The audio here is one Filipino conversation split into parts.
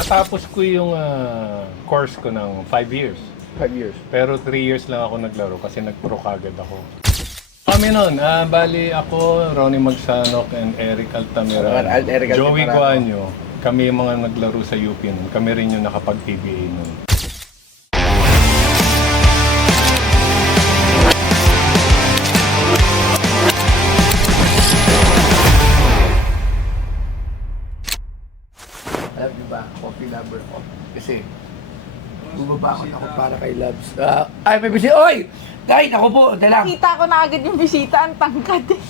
Natapos ko yung course ko ng 5 years. 5 years. Pero 3 years lang ako naglaro kasi nag-pro kagad ako. Kami nun, bali ako, Ronnie Magsanok and Eric Altamira, Eric Joey Altamira. Guanyo. Kami yung mga naglaro sa UP nun. Kami rin yung nakapag-PBA nun. Alam niyo ba, coffee lover ko. Kasi, bumabakot ako para kay Labs. Ay, may bisita. Oy! Dahil ako po, dalang. Nakita ko na agad yung bisita, ang tangkad eh.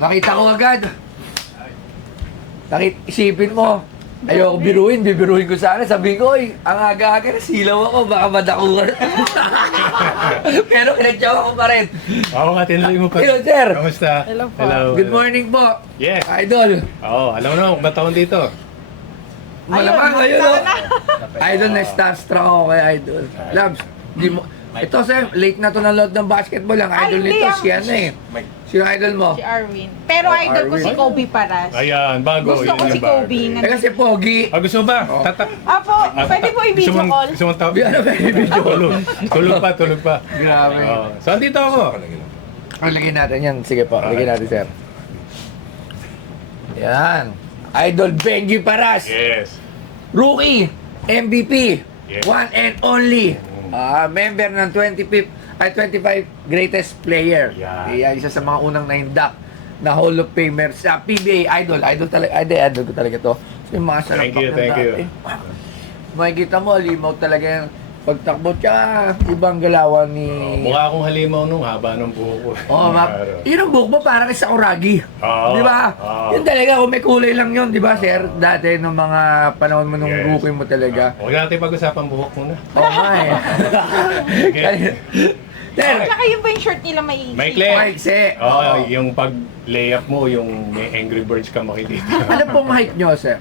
Nakita ko agad. Isipin mo, ayoko biruin, bibiruin ko sana. Sabi ko, oy, ang aga-aga nasilaw ako, baka madakuhan. Pero kinatsaw ako pa rin. Oo nga, tinuloy mo pa. Hello, sir. Kamusta? Hello po. Good morning po. Yes. Idol. Oo, alam mo na kung ba't ako dito. Malamang Ayun, ngayon, nakita oh. Idol, na-starstruck ako kay Idol. Labs, di mo... Ito, sir, late na to na load ng basketball. Ang Ay, idol hindi, nito, ang- si ano eh. Sino idol mo? Si Arwin. Pero Oh, idol ko Arwin. si Kobe Paras. Ayan, bago. Gusto yun ko yung si bago. Kobe. Eh kasi pogi. Gusto mo ba? Oh. Apo, pwede po i-video call. Gusto mong tawag? Ano ba yung video? Tulog pa. Grabe. So, andito ako. Ang lagyan natin yan. Sige po, lagyan natin, sir. Yan. Idol Benji Paras. Yes. Rookie. MVP. Yes. One and only. Member ng 25 greatest player. Yeah. Isa sa mga unang na-induct na Hall of Famer sa PBA. Idol talaga. Idol ko talaga to. Yung mga Thank you, ng thank you. dati. Makikita mo, limaw talaga yung pagtakbo. Tsaka ibang galawan ni... Mukha akong halimaw nung haba ng buhok ko. Oo, yun ang buhok mo parang sa Oragi. Oo. Di ba? Oo. Yun talaga, kung may kulay lang yun, di ba, sir? Dati, nung mga panahon mo nung Yes. rookie mo talaga. Huwag natin pag-usapan buhok muna. Oo nga eh. Sir, Tsaka yun ba yung shirt nila may Maikli. Maikse. Oo, yung pag-layup mo, yung may Angry Birds ka makikita. Ano pong height nyo, sir?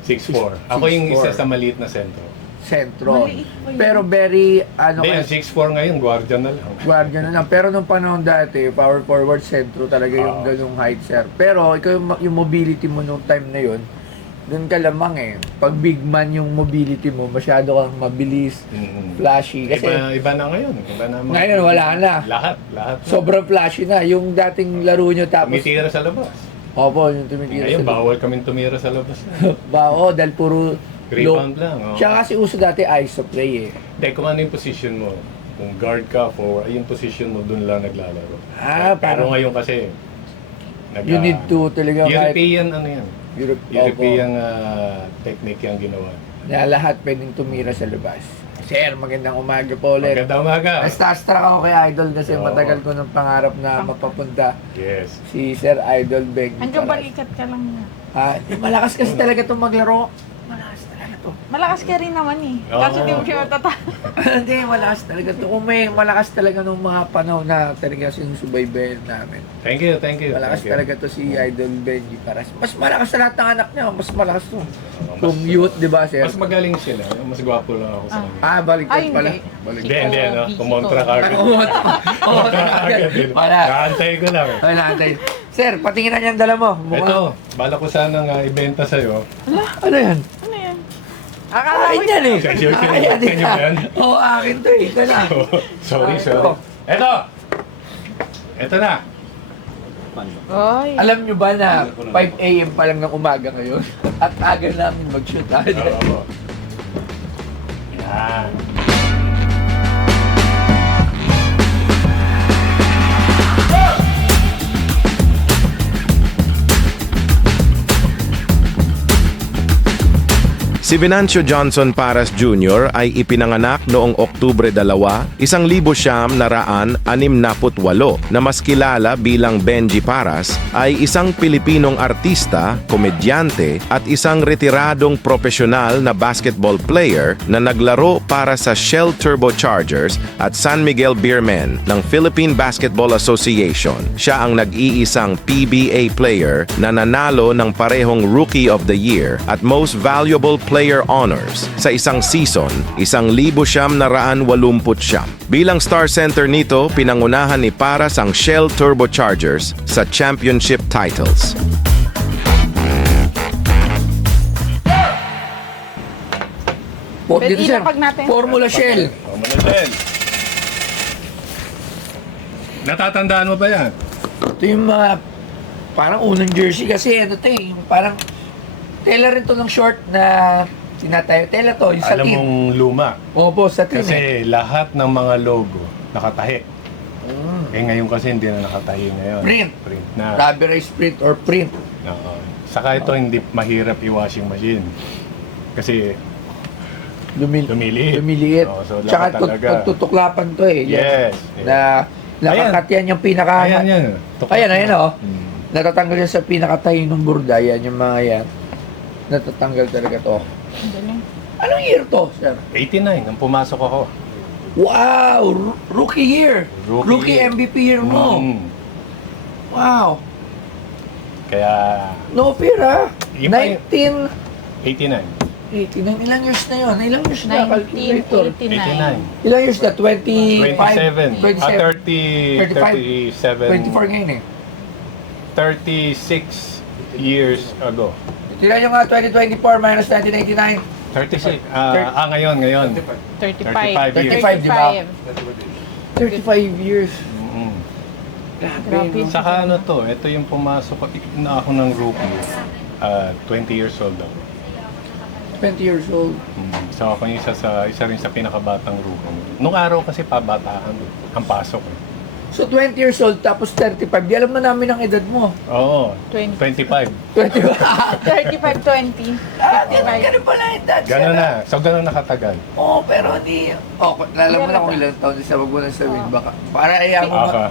6'4". Ako yung 6'4". isa sa maliit na sentro. Sentro. Maliit pa yun. Pero very, ano Hindi, kasi, yung 6'4 ngayon, guardian na lang. guardian na lang. Pero nung panahon dati, power forward, sentro talaga yung Oo. ganung height, sir. Pero ikaw yung mobility mo nung time na yun, doon ka lamang eh. Pag big man yung mobility mo, masyado kang mabilis, flashy. Kasi Iba na ngayon. Iba na ngayon, wala na. Lahat na. sobrang flashy na. Yung dating laro nyo tapos... Tumitira sa labas. Opo, yung tumitira Ngayon, sa bawal kaming tumira sa labas na. Bao, dahil puro... Rebound lang. Oh. Siya kasi uso dati iso play eh. Hindi, kung ano yung position mo. Kung guard ka, forward, yung position mo, dun lang naglalaro. Pero Parang ngayon kasi, you need to talaga European, ano yan? European Opo, technique yung ginawa. na lahat pwedeng tumira sa labas. Sir, magandang umaga po ulit. Magandang umaga. Na-starstruck ako kay Idol kasi Oo. matagal ko ng pangarap na mapapunta Yes. si Sir Idol Benji. Hanggang Paras. balikat ka lang na. Malakas kasi talaga itong maglaro. Malakas talaga to. Malakas ka rin naman eh. Oo. Kasi di mo siya matatalo. Hindi, malakas talaga to. Kung may malakas talaga nung mga panahon na talaga sinusubaybayan namin. Thank you, thank you. Malakas thank you. talaga to si Idol Benji Paras. Mas malakas sa lahat ng anak niya. Mas malakas to. Mas- Kung youth, di ba, sir? Mas magaling sila. Mas gwapo lang ako sa kanila. Baliktad Ay, pala. hindi. Baliktad. Hindi, Oo, no? busy Kumontra ko. ka agad. Kumontra ka agad. Wala. Kaantay ko lang. Wala, antay. Sir, patingin na niyan dala mo. Ito, bala ko sanang ibenta sa'yo. Ano yan? Ano yan? Akin yan eh. Sa'yo, Akin sa'yo ba yan? Oo, akin to eh. Ito na. Sorry. Ito. Ito na. Ay. Alam nyo ba na 5 a.m. pa lang ng umaga ngayon? At aga namin mag-shoot. Oo. Yan. Si Venancio Johnson Paras Jr. ay ipinanganak noong Oktubre 2, 1968 na mas kilala bilang Benji Paras ay isang Pilipinong artista, komedyante at isang retiradong profesional na basketball player na naglaro para sa Shell Turbochargers at San Miguel Beermen ng Philippine Basketball Association. Siya ang nag-iisang PBA player na nanalo ng parehong Rookie of the Year at Most Valuable Player honors sa isang season, 1989. Bilang star center nito, pinangunahan ni Paras ang Shell Turbochargers sa championship titles. Dito, sir. ilapag natin. Formula Shell. O, Manadel. Natatandaan mo ba yan? Ito yung mga parang unang jersey kasi ano to eh, yung parang tela rin to ng short na tinatayo. Tela to, yung sa Alam team. mong luma. Opo, sa team eh. Kasi lahat ng mga logo nakatahi. Mm. Eh ngayon kasi hindi na nakatahi ngayon. Print. Print na. Rubberized print or print. Oo. Saka ito hindi mahirap i-washing machine. Kasi lumiliit. Lumiliit. Oo, so Tsaka lahat talaga. pagtutuklapan to eh. Yes. Na nakakat yan yung pinaka... Ayan yan. Ayan, mo. oh. Natatanggal yan sa pinakatayo ng burda. Yan yung mga yan. Natatanggal talaga to. Ang galing. Anong year to, sir? 89 nang pumasok ako. Wow! Rookie year! Rookie year. MVP year mo! Mm. Wow! Kaya No fear ha? Yung pa yung- 1989. 89. Ilang years na yun? Ilang years na calculator? 1989. 89. Ilang years na? 25? 27. 25? 37. 24 ngayon eh. 36 years ago. Tira nyo nga 2024 minus 1989. 36. Ngayon. 35. 35, di ba? 35 years. Mm. Grabe. Saka ano to, ito yung pumasok na ako ng rookie. 20 years old ako. 20 years old. So ako yung isa rin sa pinakabatang rookie. Nung araw kasi pabataan ang pasok. So 20 years old tapos 35. Di alam na namin ang edad mo. Oo, 20. 25. 20. 35-20. Ganun pala yung edad. Gano'n na. So gano'n nakatagal. Oo, pero di... Oh, alam mo na kung ilang taon sa wag mo nang sabihin. Baka, para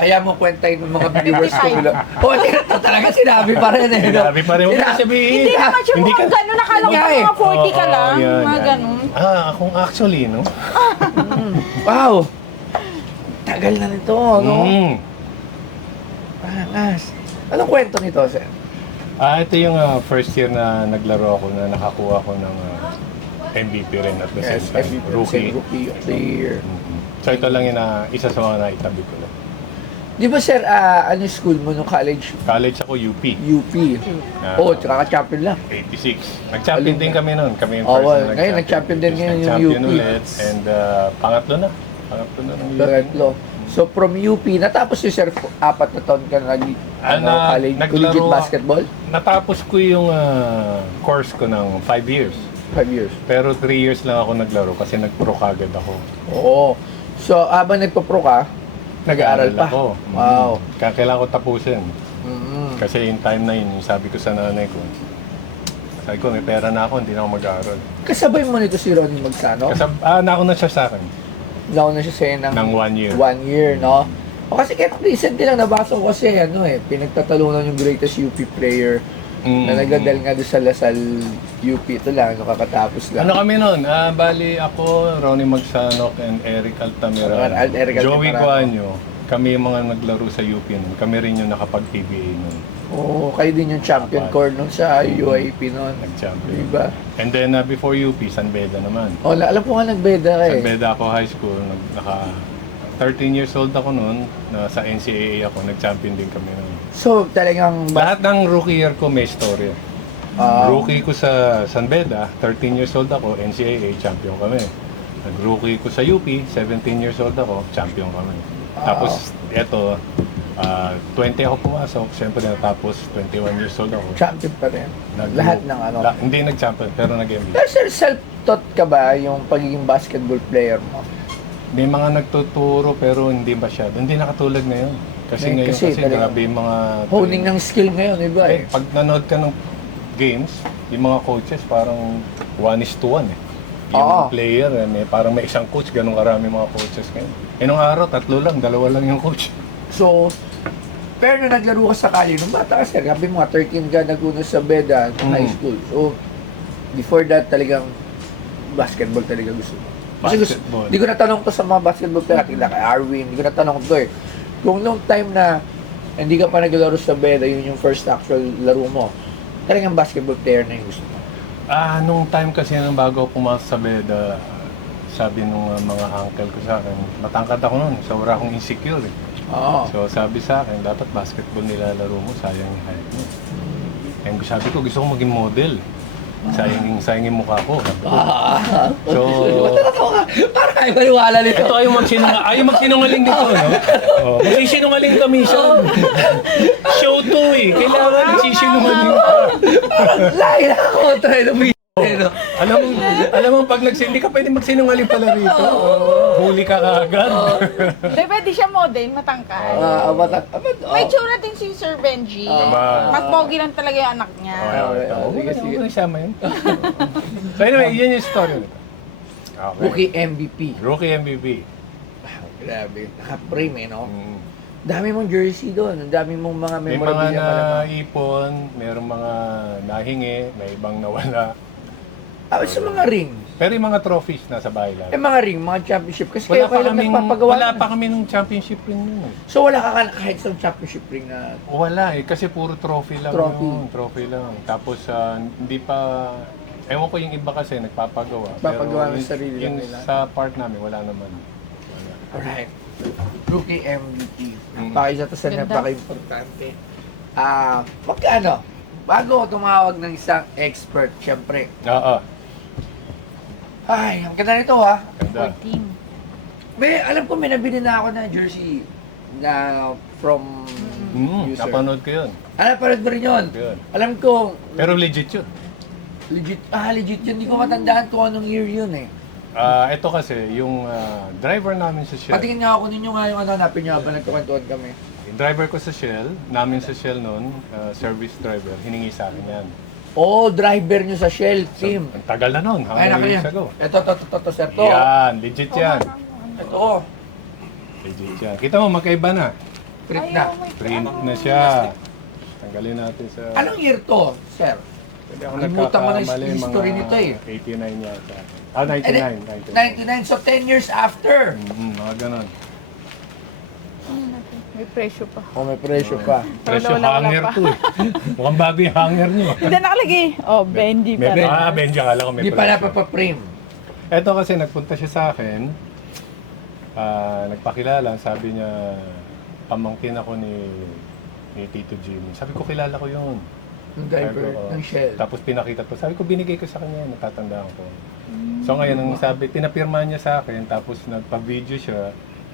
ayaw mo kwentain ng mga viewers ko. 55. Bilang, oh, ito talaga sinabi pa rin eh. no? Sinabi pa rin. Huwag mo sabihin. Hindi naman siya Hindi mukhang ka- gano'n. Nakala ko Nga eh. mga 40 ka lang. yan, Mga yan. gano'n. Akong actually, no? Wow! Tagal na nito, no? Mm. Angas. Anong kwento nito, sir? Ito yung first year na naglaro ako na nakakuha ko ng MVP rin at the same time. Rookie. Rookie of the Year. So ito lang yung isa sa mga naitabi ko lang. Di ba, sir, ano school mo nung college? College ako UP. UP. Oo, tsaka ka-champion lang. 86. Nag-champion din kami noon. Kami yung Oo, first na ngayon, nag-champion din ngayon yung Nag-champion UP. ulit. And pangatlo na. Pangatlo na ng UP. Tatlo. So, from UP, natapos yung sir, 4 na taon ka college, collegiate basketball? Natapos ko yung course ko ng 5 years. 5 years. Pero 3 years lang ako naglaro kasi nag-pro kagad ako. Oo. So, habang nagpo-pro ka, nag-aaral pa. Ako. Wow. Kaya kailangan ko tapusin. Mm. Kasi yung time na yun, yung sabi ko sa nanay ko, may pera na ako, hindi na ako mag-aaral. Kasabay mo nito si Ronnie Magsano? Kasi nauna siya sa akin Nauna siya sa'yo ng 1 year. 1 year, no? O kasi kahit recently lang nabasa ko kasi pinagtatalunan yung greatest UP player na nagdadal nga doon sa Lasal UP. Ito lang, kakatapos lang. Ano kami nun? Bali ako, Ronnie Magsanok and Eric Altamira. Eric Joey Altamira. Guanyo. Kami yung mga naglaro sa UP nun. Kami rin yung nakapag-PBA nun. Oo, kayo din yung champion core nun sa UIP nun. Nag-champion. Diba? And then before UP, San Beda naman. O, alam ko nga nagbeda ka San eh. Beda ako high school. Naka 13 years old ako noon. Sa NCAA ako. Nag-champion din kami nun. So, talagang... Lahat ng rookie year ko may story. Rookie ko sa San Beda, 13 years old ako, NCAA champion kami. Nag-rookie ko sa UP, 17 years old ako, champion kami. Tapos, eto, 20 ako pumasok, siyempre natapos 21 years old ako. champion pa rin. Lahat ng ano. Hindi nag-champion, pero nag-MVP. Pero sir, self-taught ka ba yung pagiging basketball player mo? May mga nagtuturo pero hindi masyado. Hindi nakatulad ngayon. Kasi ngayon Kasi talagang grabe yung mga... Honing ng skill ngayon, iba eh. Pag nanood ka ng games, yung mga coaches parang 1:1 eh. Yung Oo. mga player, parang may isang coach, ganun karami mga coaches ngayon. Nung araw, 3 lang, 2 lang yung coach. So, pero nung naglaro ka sa Cali, nung bata ka sir, sabi mo nga, 13 ka naguna sa Beda, high school. So, before that, talagang basketball talaga gusto mo. Kasi Basketball. di ko natanong to sa mga basketball player, kila kay Arwin, di ko natanong to eh. Kung nung time na hindi ka pa naglaro sa Beda, yun yung first actual laro mo, talagang basketball player na yung gusto mo. Nung time kasi nung bago ako pumasok sa Beda, sabi nung mga uncle ko sa akin, matangkad ako noon, sobra akong insecure eh. Oo. So sabi sa akin, dapat basketball nilalaro mo, sayang yung height mo. And sabi ko, gusto ko maging model. sayang yung mukha ko. So, Parang kayo maniwala nito. ito ayaw magsinungaling dito, no? Oh, magsisinungaling kami siya. Show to eh. Kailangan magsisinungaling ka. Lahi na kontra ng no? Alam mo, pag hindi ka pwede magsinungaling pala rito. Huli ka kaagad. Hindi, pwede siya model, matangkad. May tsura din si Sir Benji. Mas pogi lang talaga yung anak niya. Sige. Huwag na mo yun. So anyway, yun yung story nito. Okay. Rookie MVP. Rookie MVP. Grabe. Naka-frame eh, no? Mm. Dami mong jersey doon. Ang dami mong mga May mga memorabilia pala. naipon, mayroong mga nahingi, may ibang nawala. Sa mga ring. Pero yung mga trophies nasa bahay lang. Mga ring, mga championship. Kasi kayo lang nagpapagawa. Wala pa kami ng championship ring nun. So wala ka kahit sa championship ring na... Wala eh, kasi puro trophy lang Trophy. yun. Trophy lang. Tapos hindi pa... Ewan ko yung iba kasi nagpapagawa. Nagpapagawa ng sarili lang yung nila. sa part namin, wala naman. Wala. Alright. Rookie MVP. Mm. Pakisa to sa Ganda. napaka-importante. Magkano? Bago ako tumawag ng isang expert, syempre. Oo. Ay, ang ganda nito ha. Ganda. 14. Alam ko may nabili na ako na jersey na from user. Napanood ko yun. Parad mo rin yun. Yun. Alam ko, Pero legit yun. legit yun. Hindi ko matandaan kung anong year yun eh. Ito kasi, yung driver namin sa Shell. Patingin nga ako ninyo nga yung hanapin nyo habang nagkukwentuhan kami. Yung driver ko sa Shell, namin sa Shell noon, service driver, hiningi sa akin yan. Driver nyo sa Shell So, team. ang tagal na noon, Ay, hanggang nakaya. years ago. Ito, sir. To. Yan, legit yan. Ito, Legit yan. Kita mo, magkaiba na. print na. Print na siya. Tanggalin natin sa... Anong year to, sir? Hindi ako Kalimutan ko na nagkakamali, yung history mga nito eh. 89 yata. 99. 99, so 10 years after. Mga ganon. May presyo pa. May presyo pa. Presyo Wala hanger pa. to eh. Mukhang bago yung hanger niyo. Hindi nakalagay. Benji pa rin. Benji, akala ko may Hindi pa presyo. napapaprame. Eto kasi nagpunta siya sa akin, nagpakilala, sabi niya, pamangkin ako ni Tito Jimmy. Sabi ko, kilala ko yun. Yung driver Sabi ko, ng Shell. Tapos pinakita to. Sabi ko, binigay ko sa kanya, natatandaan ko. So ngayon, ang sabi, pinapirma niya sa akin, tapos nagpa-video siya,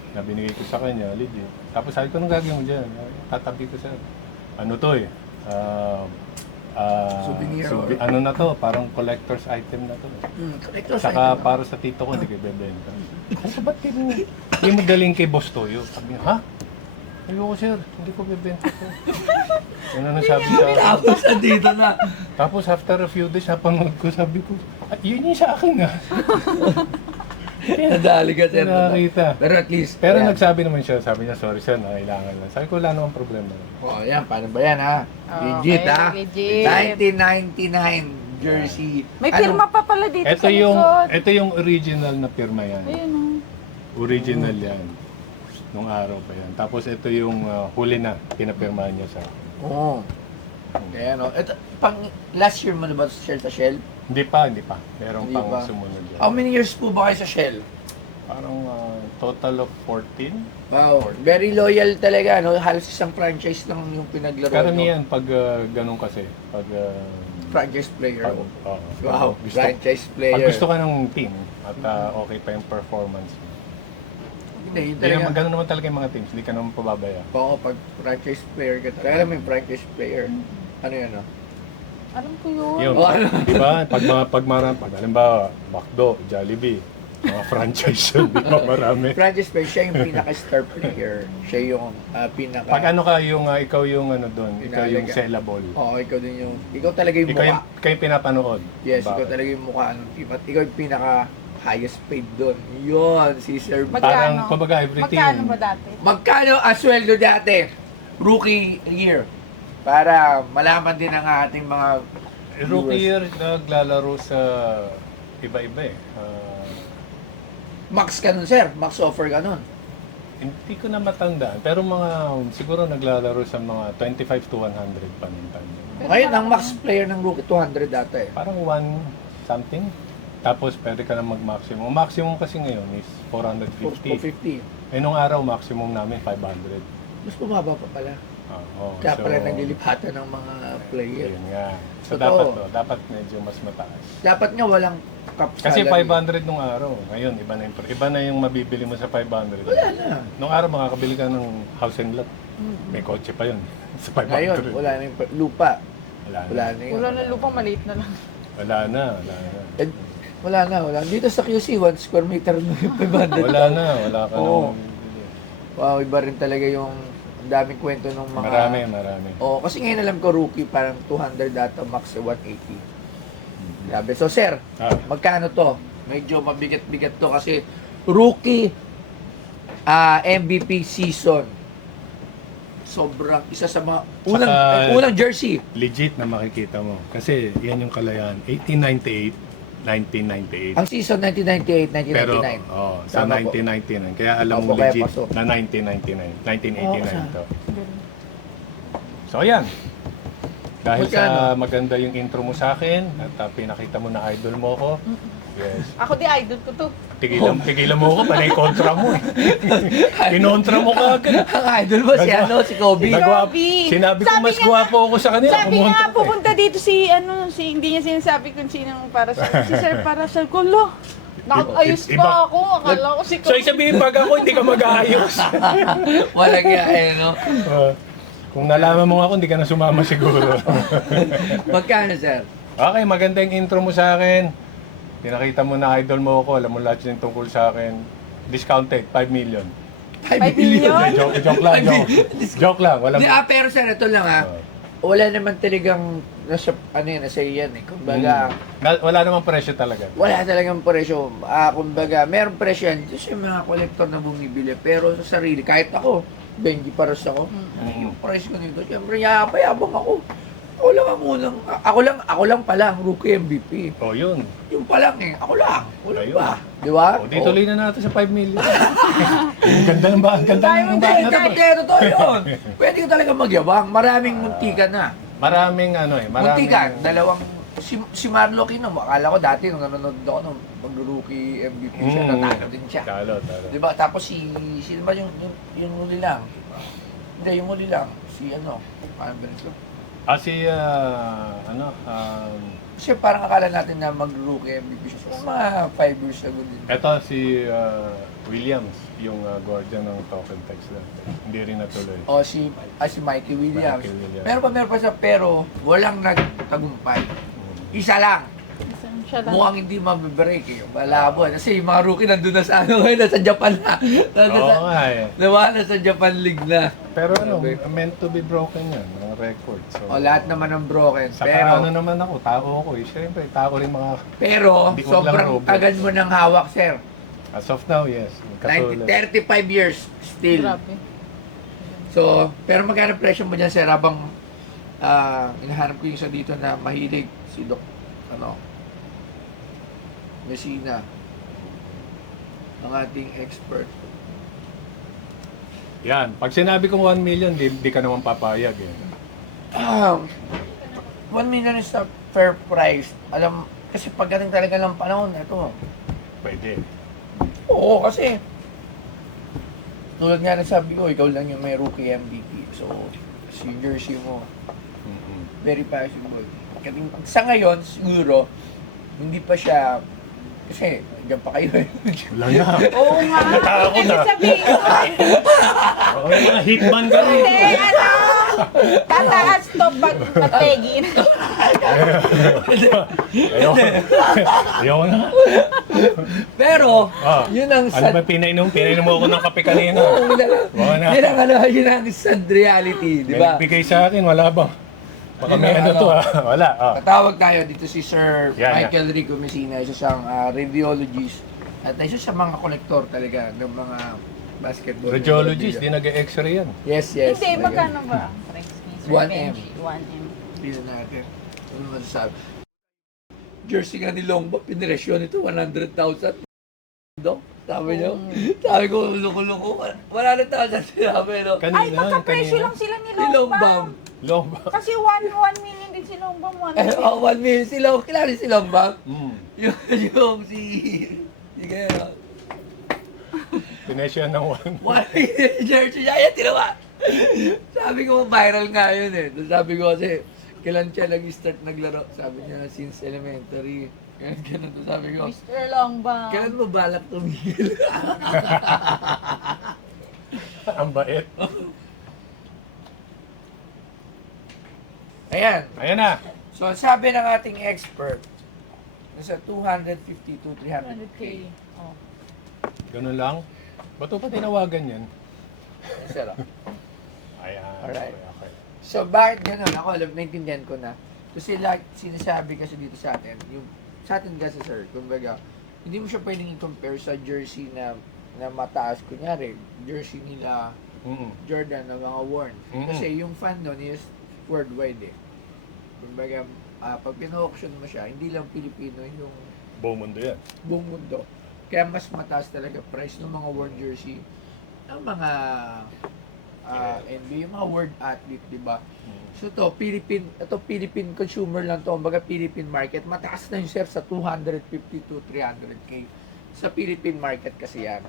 na binigay ko sa kanya, legit. Tapos sabi ko, anong gagawin mo dyan? Tatabi ko sa, ano to eh, Souvenir or- ano na to, parang collector's item na to. Ito, Saka para sa tito ko, hindi ko ibebenta. Kasi ba't hindi mo daling kay Boss Toyo? Sabi niya, ha? Ayoko sir, hindi ko bebenta to. Yan ang sabi sa akin. Tapos andito na. Tapos after a few days, napanood ko, sabi ko, yun yung sa akin ah. Nadali ka, sir. Nakakita. Pero at least. Pero ayan. nagsabi naman siya, sabi niya, sorry sir, nangailangan lang. Sabi ko, wala namang problema. Yan. Paano ba yan, ha? Legit, Okay, ha? legit. 1999 jersey. May pirma pa pala dito Ito sa likod. ito yung original na pirma yan. Ayun o. Original yan. Nung araw pa yan. Tapos ito yung huli na, pinapirmahan niya sa akin. Oo. Kaya, no? Ito, pang last year mo na ba sa Shell? Hindi pa. Merong Hindi pang pa. sumunod yan. How many years po ba kayo sa Shell? Parang total of 14. Wow, very loyal talaga, no? Halos isang franchise lang yung pinaglaro. Karamihan pag ganun kasi. Pag, Franchise player. pag Wow, gusto, franchise pag player. gusto ka ng team at okay pa yung performance mo. Hindi, yun Hindi naman, talaga. ganun naman talaga yung mga teams. Hindi ka naman pababaya. Oo, pag franchise player ka talaga. Alam mo yung franchise player. Ano yan, no? Alam ko yun. Yun, Oh, ano? di ba? Pag halimbawa, McDo, Jollibee, mga franchise yun, di ba marami? Franchise player, siya yung pinaka-star player. Siya yung pinaka... Pag ano ka, ikaw yung ano doon, ikaw yung Inalaga. sellable. Oo, ikaw din yung... Ikaw talaga yung Ikaw mukha. yung pinapanood. Yes, ikaw Bakit? talaga yung mukha ng team. At ikaw yung pinaka highest paid doon. Yun, si Sir... Magkano? Parang, kumbaga, everything. Magkano ba dati? Magkano ang sweldo dati? Rookie year. Para malaman din ang ating mga Rookie viewers. year, naglalaro sa iba-iba eh. Max ka nun, sir. Max offer ka nun. Hindi ko na matandaan, pero siguro naglalaro sa mga 25 to 100 pamintan. Ngayon, ang max player ng rookie, 200 data eh. Parang 1 something. Tapos pwede ka na mag-maximum. Ang maximum kasi ngayon is 450. 450. Eh nung araw, maximum namin 500. Mas bumaba pa pala. Kaya pala naglilipatan ng mga player. Yun nga. So Totoo. dapat medyo mas mataas. Dapat nga walang cap Kasi salary. 500 nung araw. Ngayon, iba na yung mabibili mo sa 500. Wala na. Nung araw, makakabili ka ng house and lot. May kotse pa yun. Sa 500. Ngayon, wala na yung lupa. Wala na. Wala na yun. Wala na lupang maliit na lang. Wala na. Eh, wala na. Dito sa QC, 1 square meter na yung 500. Wala na. Wala ka Oo. nang bibili. Wow, iba rin talaga yung ang daming kwento ng mga... Marami. Oo, kasi ngayon alam ko rookie, parang 200 data, max 180. Grabe. So, sir, magkano to? Medyo mabigat-bigat to kasi rookie MVP season. Sobrang isa sa mga unang jersey. Legit na makikita mo. Kasi yan yung kalayaan. 1898, 1998. Ang season 1998, 1999. Pero, sa Tama po. 1999. Kaya alam Opo, mo kaya legit pasok. na 1999. 1989 Oo, to. So, ayan. Dahil Magkano? sa maganda yung intro mo sa akin at pinakita mo na idol mo ko. Yes. Ako di idol ko to. Tigilan mo ako, panay kontra mo eh. Kinontra mo ka agad. Ang idol mo si si Kobe. Kobe. Sinabi ko Sabi mas nga gwapo ako sa kanila. Sabi nga, kumontra ka eh. pupunta dito hindi niya sinasabi kung sinong para sa, si Sir para sa gulo. Nakayos Iba- pa ako, akala ko si So, Kobe. sabihin pag ako, hindi ka mag-aayos. Walang yan, no? Kung nalaman mo ako, hindi ka na sumama siguro. Magkano, sir? Okay, maganda yung intro mo sa akin. Pinakita mo na idol mo ako, alam mo lahat yung tungkol sa akin. Discounted, 5 million. 5 million? Joke lang, joke lang. Walang... Pero sir, ito lang wala naman talagang nasa yan eh. Kumbaga, Wala namang presyo talaga. wala talagang presyo. Kumbaga, merong presyo yan. Ito yung mga kolektor na bumibili. Pero sa sarili, kahit ako, Benji Paras ako, yung presyo ko nito, siyempre, yapayabang ako. Ako lang pala ang rookie MVP. Oh, yun. Yung pa lang eh, ako lang. Wala Ayun. ba? Di ba? Oh, di tuloy na natin sa 5 million. Ang ganda ng ba? Ang ganda ng ba? Pero to yun. Pwede ko talaga magyabang. Maraming muntika na. Maraming Muntikan, dalawang si Marlo Quino, akala ko dati nung nanonood ako nung mag-rookie MVP siya, natalo din siya. Talo. Di ba? Tapos sino ba yung huli lang? Hindi, yung huli lang. Si parang ganito. Kasi parang akala natin na mag-rookie MVP siya. So, mga 5 years ago din. Ito si Williams, yung guardian ng token text na. Hindi rin natuloy. O si Mikey Williams. Mikey Williams. Meron pa siya, pero walang nagtagumpay. Isa lang. Isang siya lang. Mukhang hindi mabibreak eh. Malabo. Kasi yung mga rookie nandun na sa nasa Japan na. Oo nga eh. Diba? Nasa Japan League na. Pero meant to be broken yan, ang record. So, O lahat naman ng broken. Saka Pero, naman ako, tao ako eh. Siyempre, tao rin mga... pero Hindi ko lang sobrang Robert. tagal mo ng hawak, sir. As of now, yes. Katulad. 35 years still. Grabe. So, pero magkano presyo mo dyan, sir, habang hinahanap ko yung isa dito na mahilig si Doc, Messina, ang ating expert. Yan. Pag sinabi kong 1 million, di ka naman papayag eh. 1 million is a fair price. Kasi pagdating talaga ng panahon, ito. Pwede. Oo, kasi tulad nga na sabi ko, ikaw lang yung may rookie MVP. So, si jersey mo, very possible. Sa ngayon, siguro, hindi pa siya, kasi, dyan pa kayo eh. Wala na. Oo nga. Natakot Kasi na. sabihin ko, Oo, mga hitman ka rin. hindi, tataas to pag mategi. Ayaw na. Pero, Ah, yun ang ano ba pinainom? Pinainom mo ako ng kape kanina. Wala na. yun ang sad reality, di May ba? nagbigay sa akin, wala ba? Baka may Yun ang ano to ah. Wala. Tatawag tayo dito si Sir Yan, Michael Rico Messina, isa siyang radiologist at isa sa mga kolektor talaga ng mga basketball. Radiologist, di nag-x-ray yan. Yes, yes. Hindi, talaga. magkano ba ang price ni Sir 1M. Benji? 1M. Tingnan natin. Ano masasabi? Jersey nga ni Longbo, piniresyon ito, 100,000. Dok, sabi niyo? Sabi ko, loko-loko. 100,000 sinabi, no? Ay, magka-presyo lang sila ni Si Longbam. Longbam. Kasi 1 million din si Longbam. 1 million. 1 million si Long. Kilala si Longbam? Mm. Yung si... Sige, Pinesya ng 1. 1 million jersey siya. Ayan, tinawa. Sabi ko, viral nga yun eh. Tapos sabi ko kasi, kailan siya nag-start naglaro? Sabi niya, since elementary. Ganun. Tapos sabi ko, Mr. Longbang. kailan mo balak tumigil? Ang bait. Ayan. Ayan na. So, sabi ng ating expert, nasa 250 to 300K. 100K. Oh. Ganun lang. Ba't pa tinawagan yan? Sarap. Ayan. Alright. Okay. So, bakit ganun? Ako, alam, naintindihan ko na. Kasi like, sinasabi kasi dito sa atin, yung, sa atin kasi sir, kumbaga, hindi mo siya pwedeng i-compare sa jersey na mataas. Kunyari, jersey nila Mm-mm. Jordan na mga worn. Mm-mm. Kasi yung fan nun is worldwide eh. Kumbaga, pag pina-auction mo siya, hindi lang Pilipino yung Buong mundo yan. buong mundo. Kaya mas mataas talaga price ng mga world jersey ng mga NBA, yung mga world athlete, di ba? So ito, Philippine consumer lang to, kumbaga Philippine market, mataas na yung sir sa 250 to 300K. Sa Philippine market kasi yan.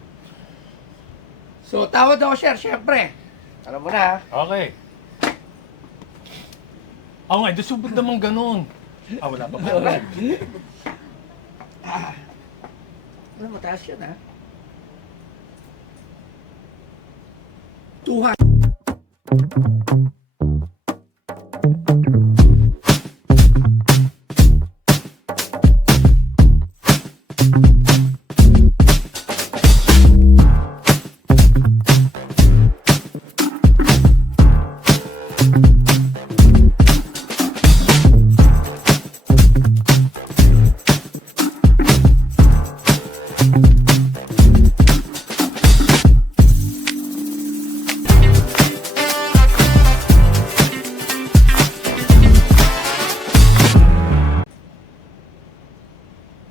So, tawad ako, sir, syempre. Alam mo na, Okay. Oo nga, subot naman ganun. Wala pa ba? ano, mataas yan, ha? 200.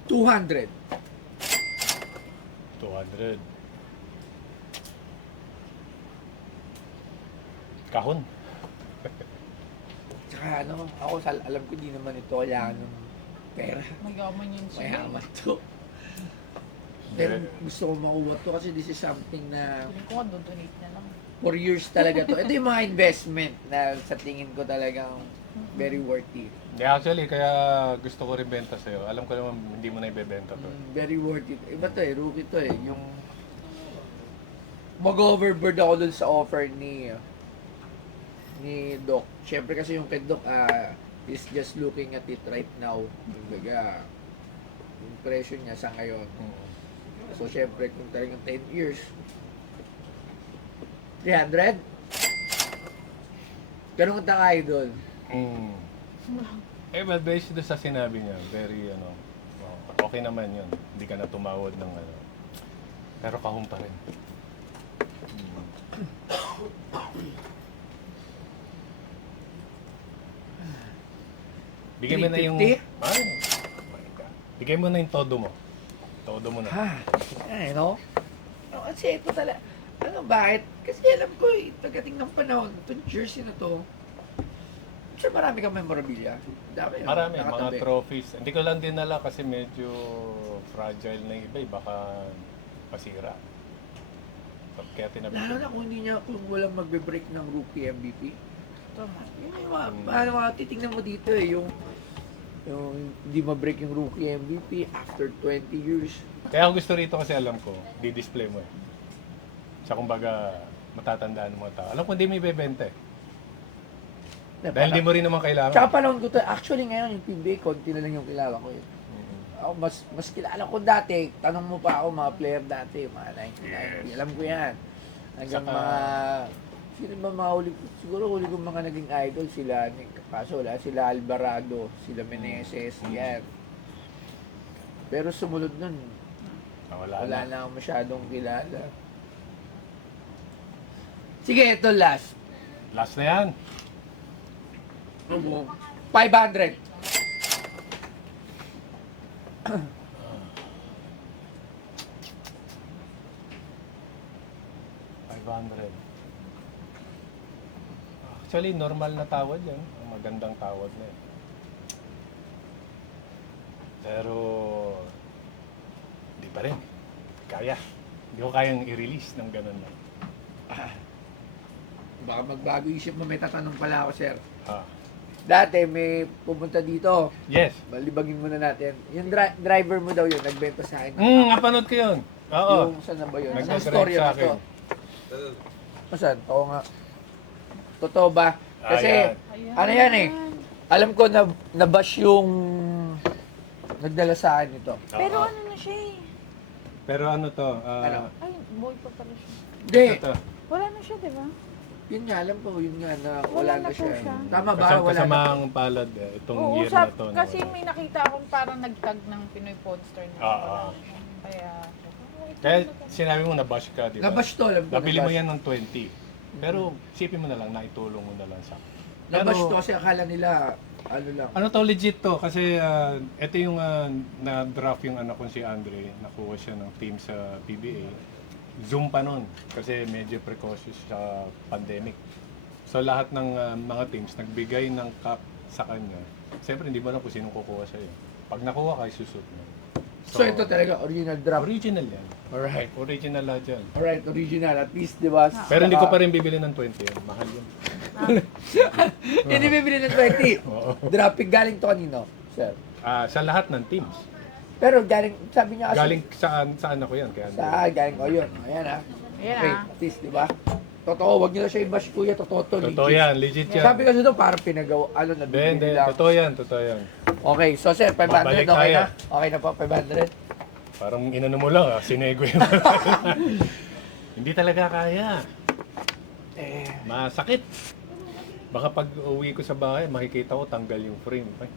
$200. 200. Kahon. Tsaka ano, ako alam ko di naman ito kailangan ng pera. Magaman yun siya. Mayaman to. Pero gusto ko makuha to kasi this is something na Feeling ko nga, donate na lang. for years talaga to. Ito yung mga investment na sa tingin ko talagang very worthy. Yeah, actually, kaya gusto ko rin benta sa'yo. Alam ko naman hindi mo na ibebenta to. Very worth it. Iba to eh, rookie to eh. Yung mag-overboard ako dun sa offer ni Doc. Siyempre kasi yung kay Doc, is just looking at it right now. Kumbaga, yung presyo niya sa ngayon. So, siyempre, kung talagang 10 years, 300? Ganun ka idol. Mm. But based doon sa sinabi niya, very okay naman yun. Hindi ka na tumawad ng pero kahon pa rin. Bigay mo na yung... 350? Ay, oh my God. Bigay mo na yung todo mo. Todo mo na. Ay, no? No, kasi ito talaga. Ano, bakit? Kasi alam ko eh, pagdating ng panahon, itong jersey na to, siya marami kang memorabilia. Dami yun. Marami, mga nakatabi. trophies. Hindi ko lang dinala kasi medyo fragile na yung iba, baka masira. Kaya tinabi Lalo na kung hindi niya, kung walang magbe-break ng rookie MVP. Tama. Yun yung mga titignan mo dito eh, yung hindi ma-break yung rookie MVP after 20 years. Kaya ako gusto rito kasi alam ko, di-display mo eh. Sa kumbaga, matatandaan ng mga tao. Alam ko hindi mo ibebenta eh. Dahil hindi mo rin naman kailangan. Tsaka panahon ko to, actually ngayon yung PBA, konti na lang yung kilala ko eh. Ako, mas kilala ko dati, tanong mo pa ako mga player dati, mga 1990, alam ko yan. Hanggang Saka, mga, sino ba mga huli, siguro huli ko mga naging idol sila, kaso wala, sila Alvarado, sila Meneses, yan. Pero sumunod nun, wala na akong masyadong kilala. Sige, ito last. Last na yan. 500. Actually, normal na tawad yan. Ang magandang tawad na yan. Pero, hindi pa rin. Kaya. Hindi ko kayang i-release ng ganun lang. baka magbago isip mo, may tatanong pala ako, sir. Ah. Dati may pumunta dito, Yes. balibagin muna natin. Yung driver mo daw yun, nagbenta sa akin. Napanood ko yun. Oo. Yung saan na ba yun? Anong Nagsasabi story sa na akin. to? Saan? Oo nga. Totoo ba? Kasi, Ayan. ano yan eh, alam ko na nabash yung nagdala sa akin ito. Pero ano na siya eh. Pero ano to? Ano? Ay, boy pa pala siya. Hindi, Ito. Wala na siya, di ba? yun nga, alam ko, yun nga, na Wala wala na na po siya. siya. Tama ba? Kasama, Wala na. kasamang palad itong Oo, year na to. kasi may nakita akong parang nag-tag ng Pinoy Podster na. Oo. wala na siya. Kaya, Kaya sinabi mo nabash ka, di ba? Nabash to, alam ko. Nabili mo nabash. yan ng 20. Pero sipin mo na lang, naitulong mo na lang sa... Nabash to kasi akala nila, ano lang. Ano to, legit to. Kasi ito yung na-draft yung anak ko si Andre. Nakuha siya ng team sa PBA. Zoom pa nun. Kasi medyo precautious sa pandemic. So lahat ng mga teams nagbigay ng cup sa kanya. Siyempre hindi mo alam kung sinong kukuha sa'yo. Pag nakuha ka, isusot mo. So, ito talaga, original draft. Original yan. Alright. Original lahat yan. Alright, original. At least, di ba? Pero hindi ko pa rin bibili ng 20 yan. Mahal yun. Hindi bibili ng 20. Oo. Dropping galing to kanino, sir? Sa lahat ng teams. Pero galing, sabi niya kasi, Galing saan ako yan? Kaya galing ko yun. Ayan ha. Ayan, Okay, ah. at least, di ba? Totoo, wag niyo na siya i-bash, kuya. Totoo to. Totoo legit. yan. Legit yan. Sabi kasi doon, parang pinagawa, ano na, Hindi. bibili lang. Totoo yan. Totoo yan. Okay, so sir, 500, Babalik okay tayo. na? Okay na po, 500? Parang inano mo lang sinegoy mo. Hindi talaga kaya. Masakit. Baka pag uwi ko sa bahay, makikita ko tanggal yung frame. Ay,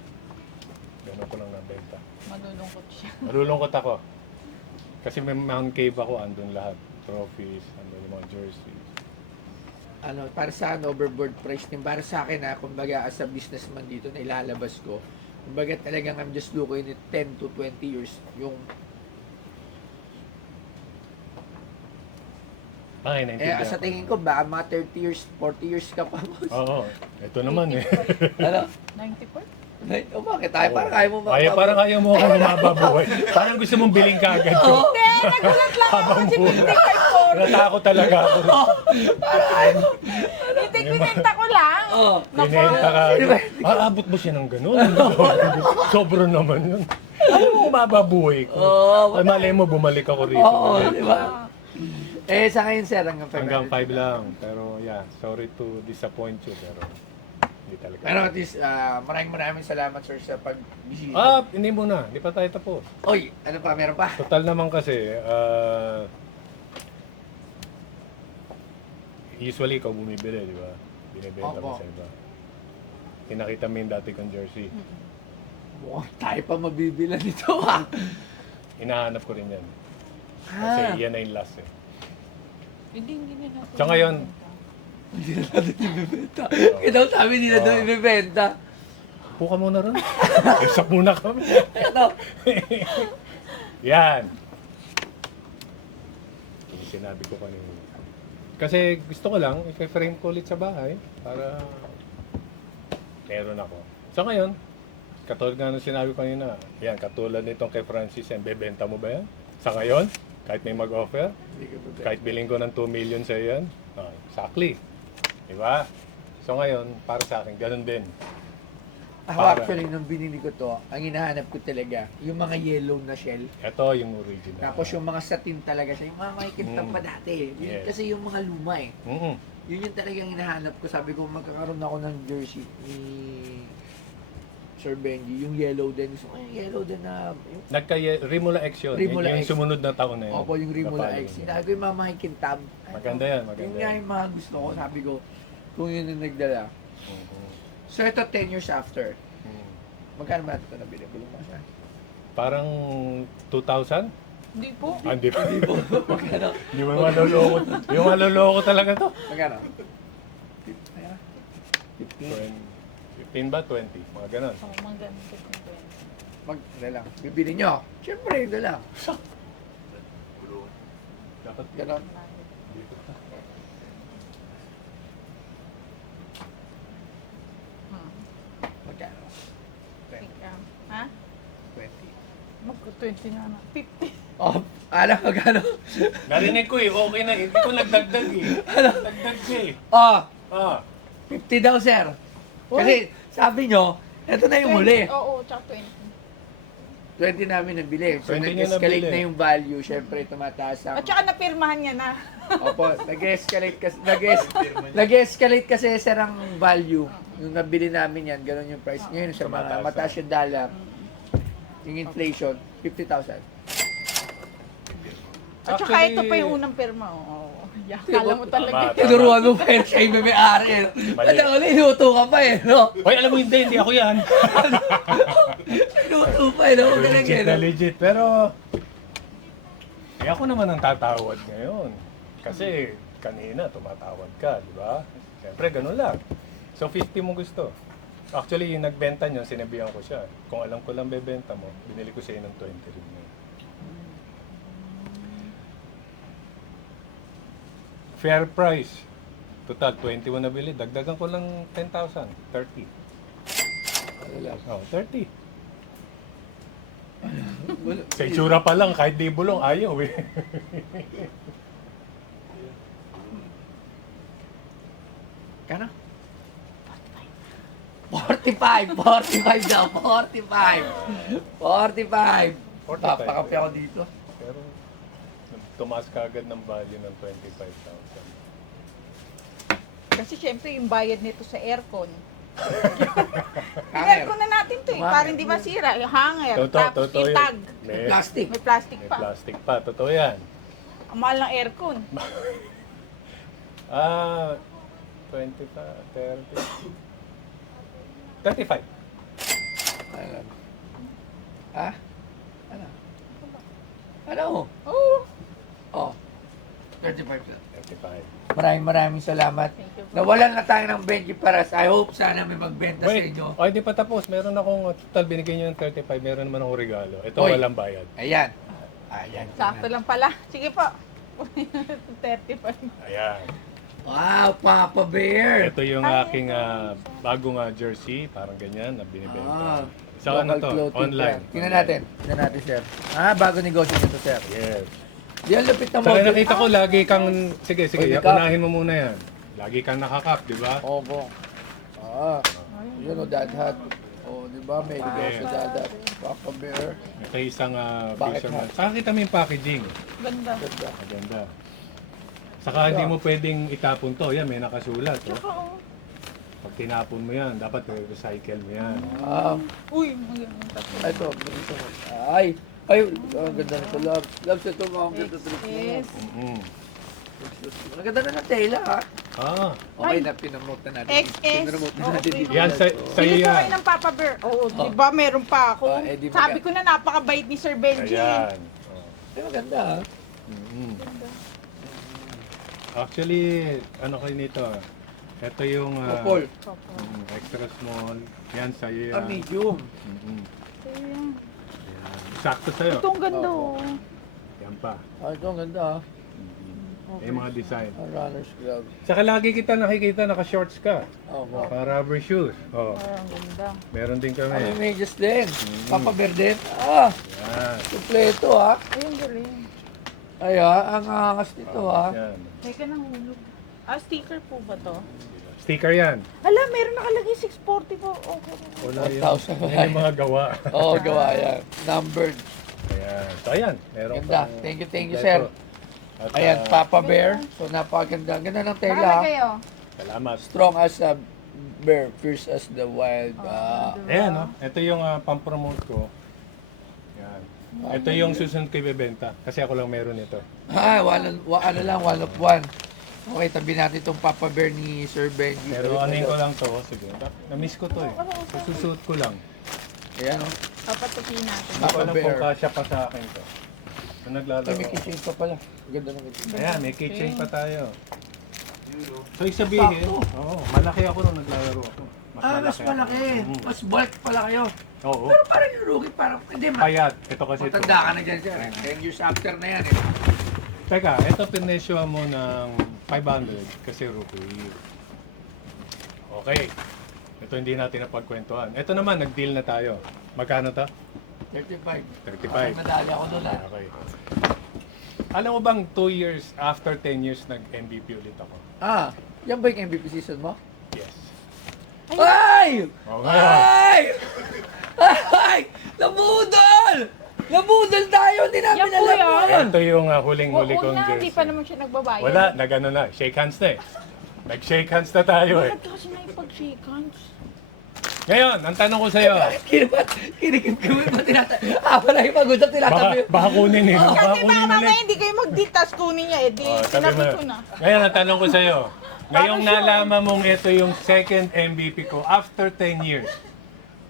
gano'n ko lang nabenta. Malulungkot siya. Malulungkot ako. Kasi may man cave ako, andun lahat. Trophies, andun yung mga jerseys. Ano, para sa akin, overboard price din. Para sa akin, kumbaga, as a businessman dito na ilalabas ko, kumbaga talagang I'm just looking at 10 to 20 years yung Ay, naintindihan sa ko. tingin ko, baka mga 30 years, 40 years ka pa mo. Oo, ito naman eh. ano? 94? O bakit? Ay, parang kaya mo Parang ayaw mo ako mababuhay. Parang gusto mong biling kagad ko. Hindi, nagulat lang ako Habang kasi buhay. 55 Natakot talaga ako. Hindi, kinenta ko lang. Oo. Pinenta ka. Aabot mo siya ng ganun. Sobro naman yun. Ayaw mo mababuhay ko. Ay, malay mo, bumalik ako rito. Oo, di ba? Sa ngayon, sir, hanggang 500. Hanggang 5 lang. Pero yeah, sorry to disappoint you. Pero hindi talaga. Pero at least, maraming salamat, sir, sa pagbisita. Hindi muna. Hindi pa tayo tapos. Oy, ano pa? Meron pa? Total naman kasi, usually ikaw bumibili, di ba? Binibenta mo Opo. sa iba. Tinakita mo yung dati kong jersey. Mukhang tayo pa mabibilan nito, ha? Hinahanap ko rin yan. Kasi yan na yung last eh. Hindi na natin. So ngayon, Hindi na natin ibibenta. Ito sabi nila Oo. doon ibibenta. puka muna rin. Isak muna kami. Ito. Yan. Yung sinabi ko kanina. Kasi gusto ko lang, i-frame ko ulit sa bahay para meron ako. So ngayon, katulad nga nung sinabi ko kanina, yan, katulad nitong kay Francis, yan, bebenta mo ba yan? Sa ngayon, kahit may mag-offer, kahit bilhin ko ng 2 million sa yan, exactly. Diba? So ngayon, para sa akin, ganun din. Ako Para- actually, nung binili ko to, ang hinahanap ko talaga, yung mga yellow na shell. Ito yung original. Tapos yung mga satin talaga siya, yung mga makikita pa dati. Yun, Yes. Kasi yung mga luma eh. Mm-mm. Yun yung talagang hinahanap ko. Sabi ko, magkakaroon ako ng jersey ni Sir Benji. Yung yellow din. Gusto ko yung yellow din na... Yung, Rimula X yun. Rimula yung X. sumunod na taon na yun. opo, yung Rimula Napalo X. yun. Sinabi ko yung mga makikintab. Maganda yan, maganda Yun nga yan. yung mga gusto ko. Sabi ko, kung yun yung nagdala. Mhm. So ito, 10 years after. Mhm. Magkano ba ito nabili? Bulong mo siya. Parang 2,000? Hindi po. Hindi pa. Magkano? Di mo maloloko. Di mo maloloko talaga to. Magkano? Ayan. 15. 15 ba? 20? Mga ganun. Oh, maganda. Ano lang. Bibili nyo. Siyempre, ito lang. Dapat Ganon. dito. Magkano? 20. Ha? 20. Magka-20 na na. 50. Oh, Alam mo gano'n? Narinig ko eh, okay na. Hindi ko nagdagdag eh. Nagdagdag ka eh. Oh, Ah. 50 daw, sir. Kasi sabi nyo, ito na yung huli. Oo, tsaka 20. 20 namin nabili. So, 20 nyo nag-escalate nabili. na yung value. Siyempre, tumataas ang... At saka napirmahan niya na. Opo, nag-escalate kasi sir ang value. Yung nabili namin yan, ganun yung price. Ngayon, sa mga Tumataas mataas yung dollar, yung inflation, 50,000. At saka Actually, ito pa yung unang pirma. Oo. Kala mo talaga. Tama. Tinuruan mo pa yun siya yung may-ari. Mali. At uli, inuto ka pa eh, no? Hoy, alam mo hindi ako yan. Inuto pa eh, no? Galing Legit eh, na no? legit. Pero, ako naman ang tatawad ngayon. Kasi, kanina tumatawad ka, di ba? Siyempre, ganun lang. So, 50 mo gusto. Actually, yung nagbenta nyo, sinabihan ko siya. Kung alam ko lang bebenta mo, binili ko siya ng 20 rin. Fair price. Total, 21 na bili. Dagdagan ko lang 10,000. 30. Ano lang? Oh, 30. Sa itsura pa lang, kahit di bulong, ayaw eh. Kano? 45! 45 daw! 45! 45! 45. Papakape ako dito. Pero, tumaas ka agad ng value ng 25,000. Kasi syempre yung bayad nito sa aircon. Hanger. Aircon na natin to eh. Hanger. Para hindi masira. Yung hanger. Tapos Totoo yung yun. tag. May, Plastic. May plastic may pa. plastic pa. Totoo yan. Ang mahal ng aircon. 25, 30. 35. Ano? Ha? Ano? Ano? Oo. Oh. 35 lang. 35. Maraming salamat. Thank you po. Nawalan na tayo ng Benji Paras. I hope sana may magbenta sa Wait, inyo. oh, hindi pa tapos. Meron akong total binigay nyo ng 35. Meron naman akong regalo. Ito Oy. walang bayad. Ayan. Ayan. Sakto lang pala. Sige po. 35. Ayan. Wow, Papa Bear. Ito yung Ay, aking bagong jersey. Parang ganyan na binibenta. Ah, Sa ano local to? clothing Online. brand. Tingnan natin. Tingnan natin, sir. Bago negosyo nito, sir. Yes. Di ang lupit na Saka model. nakita ko lagi kang... Sige, Oy, may cup. unahin mo muna yan. Lagi kang nakakap, di ba? Opo. Yun o, dad hat. O, di ba? May negosyo dad hat. Papa Bear. Ito isang Bakit fisherman. ha? Saka kita mo yung packaging. Ganda. Ganda. Maganda. Saka hindi mo pwedeng itapon to. Yan, may nakasulat. Tsaka Oh. oh. Pag tinapon mo yan, dapat recycle mo yan. Uy, maganda. Ito. Ito. Ay. Ang ganda nito, love. Love, ito mo. Ang ganda nito. Yes. Mm-hmm. Ang ganda na ng tela, ha? Okay Ay. na, pinamote na natin. XS. Pinamote na Oo, natin okay. dito. Yan, sa'yo Bili ko yan. kayo ng Papa Bear. Oo, di ba meron pa ako. Eh, di Sabi maga- ko na napakabait ni Sir Benji. Ayan. Oh. Ay, maganda, ha? Mhm. Actually, ano kayo nito? Ito yung Paul. extra small. Yan, sa'yo yan. Medium. Mhm. Ayan. Yan. Sakto sa'yo. Ito ang ganda oh. Yan pa. Ito ang ganda, ha? Yung mga design. Ang runner's glove. Saka lagi kita nakikita, naka-shorts ka. Opo. Para rubber shoes. Oh, Ay, ang ganda. meron din May kami. medyas din. Papa Bear din. Yan. Kompleto, ha? Ayun, galing. Ay, ha? Ang angas nito, ha? Yan. Teka nang hulog. Sticker po ba to? Sticker yan. Hala, meron nakalagay 640 po. Okay. Wala yan. 1,000. Yan yung mga gawa. Oo, gawa yan. Numbered. Ayan. So, ayan. Meron Ganda. pang Thank you, kompleto. sir. At, Ayan, Papa Bear. So, napakaganda. Ganda ng tela, Baka ha? kayo. Salamat. Strong as a bear, fierce as the wild. Ayan, no? Ito yung pang-promote ko. Yan. Ito yung susunod ko ibebenta. Kasi ako lang meron ito. Ano lang, one of one. Okay, tabi natin itong Papa Bear ni Sir Benji. Pero anin ko lang to. Sige. Na-miss ko to eh. Susuot ko lang. Ayan, o. Papatupin natin. Hindi ko alam Bear. kung kasya pa sa akin to. Kung naglalaro. Ay, may keychain pa pala. Ganda ng keychain. Ayan, may keychain pa tayo. So, isabihin, oo, malaki ako nung naglalaro ako. Mas malaki. Mhm. Mas bulk pala kayo. Oo. Pero parang yung rookie, parang, hindi, Payat. Ito kasi ito. matanda ka na dyan, sir. 10 years after na yan, eh. Teka, ito pinesyo mo ng 500 kasi rookie. Okay. Ito hindi natin napagkwentuhan. Ito naman, nag-deal na tayo. Magkano to? 35. 35. Madali ako doon, ha. Okay. Alam mo bang 2 years after 10 years nag-MVP ulit ako? Yan ba yung MVP season mo? Yes. Ay! Oh, ngayon. Ay! Ay! Nabudol! Nabudol tayo! Hindi namin Yan po alam yun. yun! Ito yung huling-huli Huwag kong na, jersey. hindi pa naman siya nagbabayad. Wala, nag-ano na. Shake hands na eh. Nag-shake hands na tayo eh. Bakit kasi naipag-shake hands? Ngayon, ang tanong ko sa'yo. Kinikip-kiwit mo wala yung pag-usap, tinatabi. Baka kunin eh. Baka Kasi kunin baka mamaya ulit. hindi kayo mag-ditas kunin niya eh. Di, Oh, sabi sinabi mo. ko na. Ngayon, ang tanong ko sa'yo. Ngayong Paano siya? nalaman mong ito yung second MVP ko after 10 years,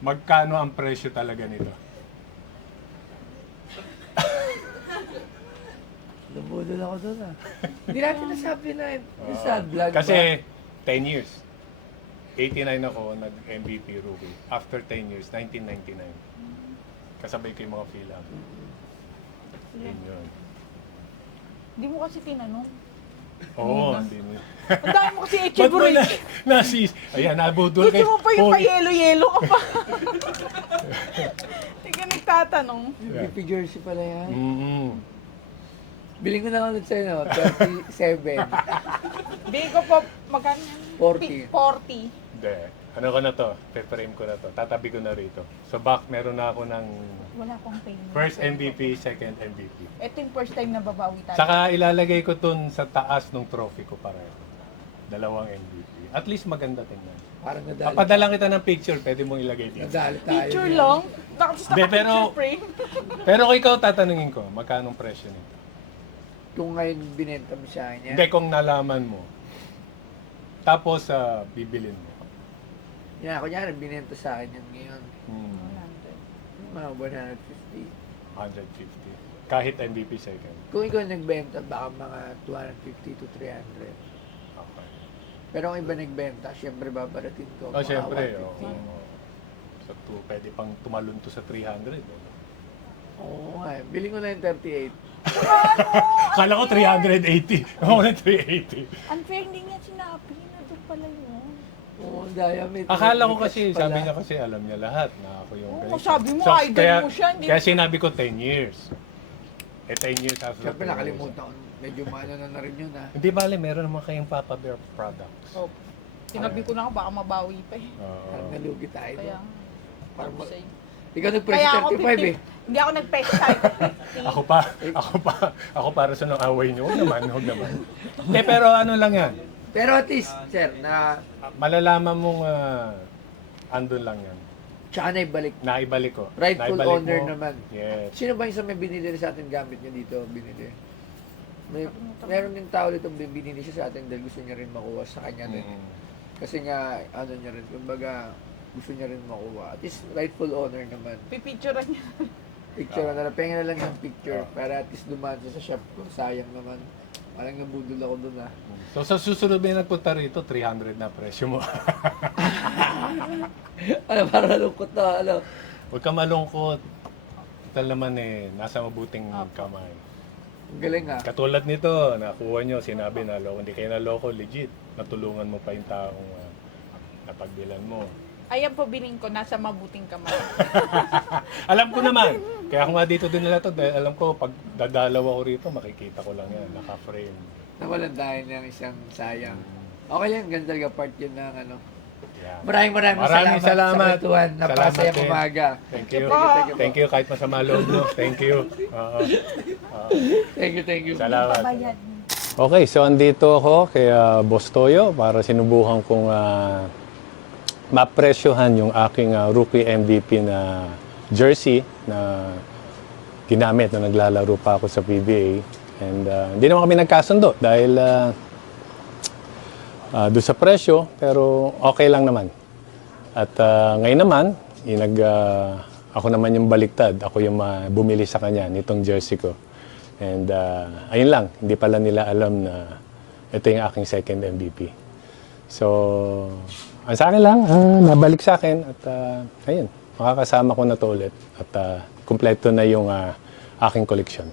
magkano ang presyo talaga nito? Nabudol ako doon Hindi natin nasabi na yung sa vlog ba? Kasi 10 years. 89 ako, nag-MVP rookie. After 10 years, 1999. Kasabay ko yung mga Philab. Yun yun. Hindi mo kasi tinanong. Oo, hindi mo. Ang dami mo kasi Ba't mo echebre. na, nasis? Ayan, nabudol Gusto mo pa yung Hoy. pa-yelo-yelo ka pa. Hindi ka nagtatanong. MVP jersey pala yan. Mm-hmm. Biling ko na ulit sa'yo, no? 37. Bigay ko po, magkano yan? 40. 40. Hindi. Ano ko na to? Pe-frame ko na to. Tatabi ko na rito. So back, meron na ako ng Wala akong payment. first MVP, second MVP. Ito yung first time na babawi tayo. Saka ilalagay ko dun sa taas ng trophy ko pareho. Dalawang MVP. At least maganda tingnan. Parang nadali. Papadalang kita ng picture, pwede mong ilagay dito. Nadali tayo. Picture lang? Tapos Hindi, pero- naka-picture frame. Pero kung ikaw tatanungin ko, magkano presyo nito? Kung ngayon binenta mo sa akin yan. Hindi, kung nalaman mo. Tapos, bibilin mo. Yan, kunyari, binenta sa akin yan ngayon. Hmm, Mga 150. 150. Kahit MVP second. Kung ikaw nagbenta, baka mga 250 to 300. Okay. Pero kung iba nagbenta, syempre babaratin ko. Oh, mga syempre. 150. So, pwede pang tumalon to sa 300. Oo nga, bilhin ko na yung 38. Kala ko 380. Ako na 380. Unfair, hindi niya sinabi na doon pala yun. Oo, daya may... Akala ko may kasi, catch pala. sabi niya kasi alam niya lahat na ako yung Oo, ganito. sabi mo, idol mo siya, hindi Kaya mo- sinabi ko 10 years. 10 years after. Syempre nakalimutan ko, medyo maano na rin yun Hindi bale, meron naman kayong Papa Bear products. Oh, sinabi ko na baka mabawi pa eh. Parang nalugi tayo. Kaya, Parang sabi sa'yo. Ikaw nag-press 35 eh. Hindi ako nag-press tayo. Ako para sa nang away niyo. Huwag naman. Hindi, pero ano lang yan. Pero at least, sir, na Malalaman mong andun lang yan. tsaka na ibalik. Naibalik ko. Rightful Naibalik owner mo. naman. Yes. Sino ba yung sa may binili sa atin gamit niya dito? Binili. Meron yung tao dito binili siya sa atin dahil gusto niya rin makuha sa kanya din. Mm. Kasi nga, ano niya rin, kumbaga, gusto niya rin makuha. At least, rightful owner naman. Pipicturean niya. Picture na lang, pengen na lang yung picture para at least dumaan siya sa shop ko. Sayang naman. Parang nabudol ako dun So sa susunod na nagpunta rito, 300 na presyo mo. Ano, parang nalungkot na, ano. Huwag ka malungkot. Total naman nasa mabuting kamay. Ang galing nga. Katulad nito, nakuha nyo, sinabi na loko, hindi kayo naloko, legit. Natulungan mo pa yung taong napagbilan mo. Ayan po biling ko, nasa mabuting kamay. Alam ko naman. Kaya ako nga dito din nila to dahil alam ko pag dadalaw ako rito, makikita ko lang yan, naka-frame. Nawalan tayo ng isang sayang. Okay yan, ganda talaga part yun ng ano. Yeah. Maraming salamat sa kwentuhan. Napasaya din. umaga. Thank you. Thank you po. Thank you kahit masama loob mo. Thank you. Oo. Thank you. Salamat. Bayad. Okay, so andito ako kay Boss Toyo para sinubukan kong mapresyohan yung aking rookie MVP na jersey na ginamit na naglalaro pa ako sa PBA. And hindi naman kami nagkasundo dahil doon sa presyo, pero okay lang naman. At ngayon naman, ako naman yung baliktad. Ako yung bumili sa kanya nitong jersey ko. And ayun lang, hindi pala nila alam na ito yung aking second MVP. So, ang sa akin lang, nabalik sa akin at ayun, makakasama ko na to ulit at kumpleto na yung aking koleksyon.